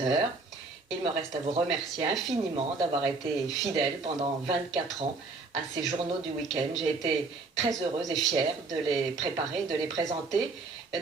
collaborateurs. Il me reste à vous remercier infiniment d'avoir été fidèle pendant 24 ans à ces journaux du week-end. J'ai été très heureuse et fière de les préparer, de les présenter.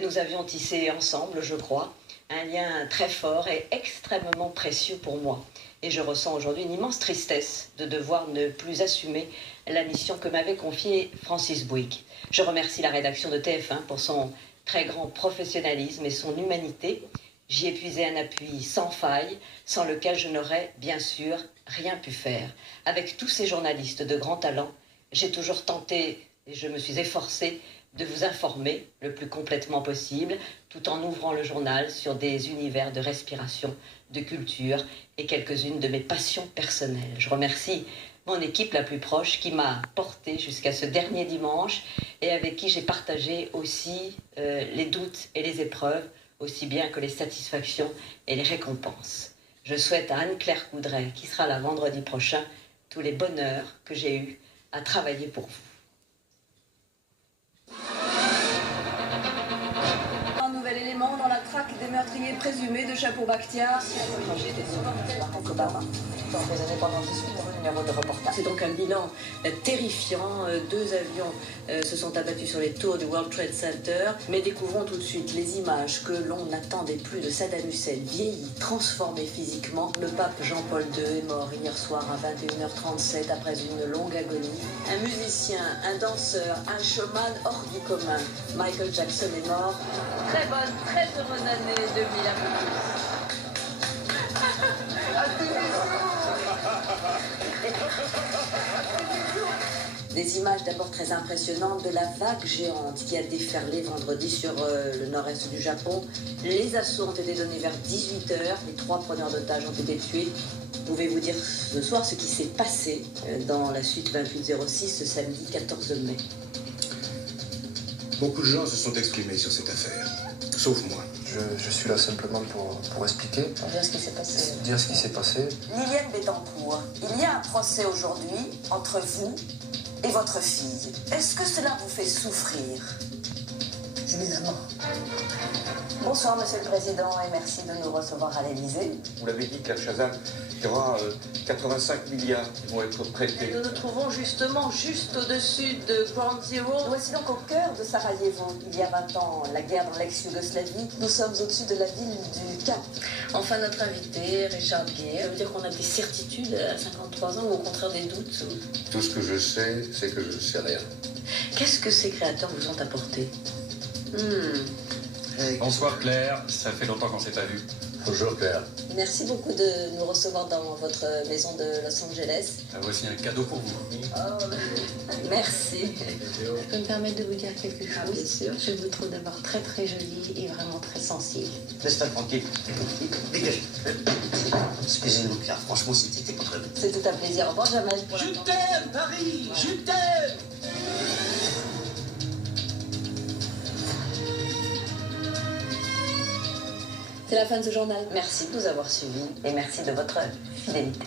Nous avions tissé ensemble, je crois, un lien très fort et extrêmement précieux pour moi. Et je ressens aujourd'hui une immense tristesse de devoir ne plus assumer la mission que m'avait confiée Francis Bouygues. Je remercie la rédaction de TF1 pour son très grand professionnalisme et son humanité. J'y ai puisé un appui sans faille, sans lequel je n'aurais bien sûr rien pu faire. Avec tous ces journalistes de grand talent, j'ai toujours tenté et je me suis efforcée de vous informer le plus complètement possible, tout en ouvrant le journal sur des univers de respiration, de culture et quelques-unes de mes passions personnelles. Je remercie mon équipe la plus proche qui m'a portée jusqu'à ce dernier dimanche et avec qui j'ai partagé aussi les doutes et les épreuves, aussi bien que les satisfactions et les récompenses. Je souhaite à Anne-Claire Coudray, qui sera là vendredi prochain, tous les bonheurs que j'ai eus à travailler pour vous. Un nouvel élément dans la traque des meurtriers présumés de Chapeau Bakhtiar. C'est donc un bilan terrifiant. 2 avions se sont abattus sur les tours du World Trade Center. Mais découvrons tout de suite les images que l'on n'attendait plus de Saddam Hussein, vieilli, transformé physiquement. Le pape Jean-Paul II est mort hier soir à 21h37 après une longue agonie. Un musicien, un danseur, un showman hors du commun. Michael Jackson est mort. Très bonne, très heureuse année 2000 à vous tous. Des images d'abord très impressionnantes de la vague géante qui a déferlé vendredi sur le nord-est du Japon. Les assauts ont été donnés vers 18h. Les 3 preneurs d'otages ont été tués. Pouvez-vous dire ce soir ce qui s'est passé dans la suite 2806 ce samedi 14 mai? Beaucoup de gens se sont exprimés sur cette affaire, sauf moi. Je suis là simplement pour expliquer. Pour dire ce qui s'est passé. Dire ce qui s'est passé. Liliane Bettencourt, il y a un procès aujourd'hui entre vous et votre fille. Est-ce que cela vous fait souffrir? Évidemment. Bonsoir, Monsieur le Président, et merci de nous recevoir à l'Élysée. Vous l'avez dit, Claire Chazal, il y aura 85 milliards qui vont être prêtés. Nous nous trouvons justement juste au-dessus de Ground Zero. Nous voici donc au cœur de Sarajevo. Il y a 20 ans, la guerre dans l'ex-Yougoslavie. Nous sommes au-dessus de la ville du Cap. Enfin, notre invité, Richard Gere. Ça veut dire qu'on a des certitudes à 53 ans ou au contraire des doutes? Tout ce que je sais, c'est que je ne sais rien. Qu'est-ce que ces créateurs vous ont apporté? Bonsoir Claire, ça fait longtemps qu'on s'est pas vu. Bonjour Claire. Merci beaucoup de nous recevoir dans votre maison de Los Angeles. Voici un cadeau pour vous. Oh, merci. Je peux me permettre de vous dire quelque chose? Bien sûr. Je vous trouve d'abord très très jolie et vraiment très sensible. Laisse-la tranquille. Dégage. Excusez-nous, Claire. Franchement, c'était pas très bien. C'est tout un plaisir. Au revoir, Jamel. Je t'aime, Paris. Je t'aime. C'est la fin de ce journal. Merci de nous avoir suivis et merci de votre fidélité.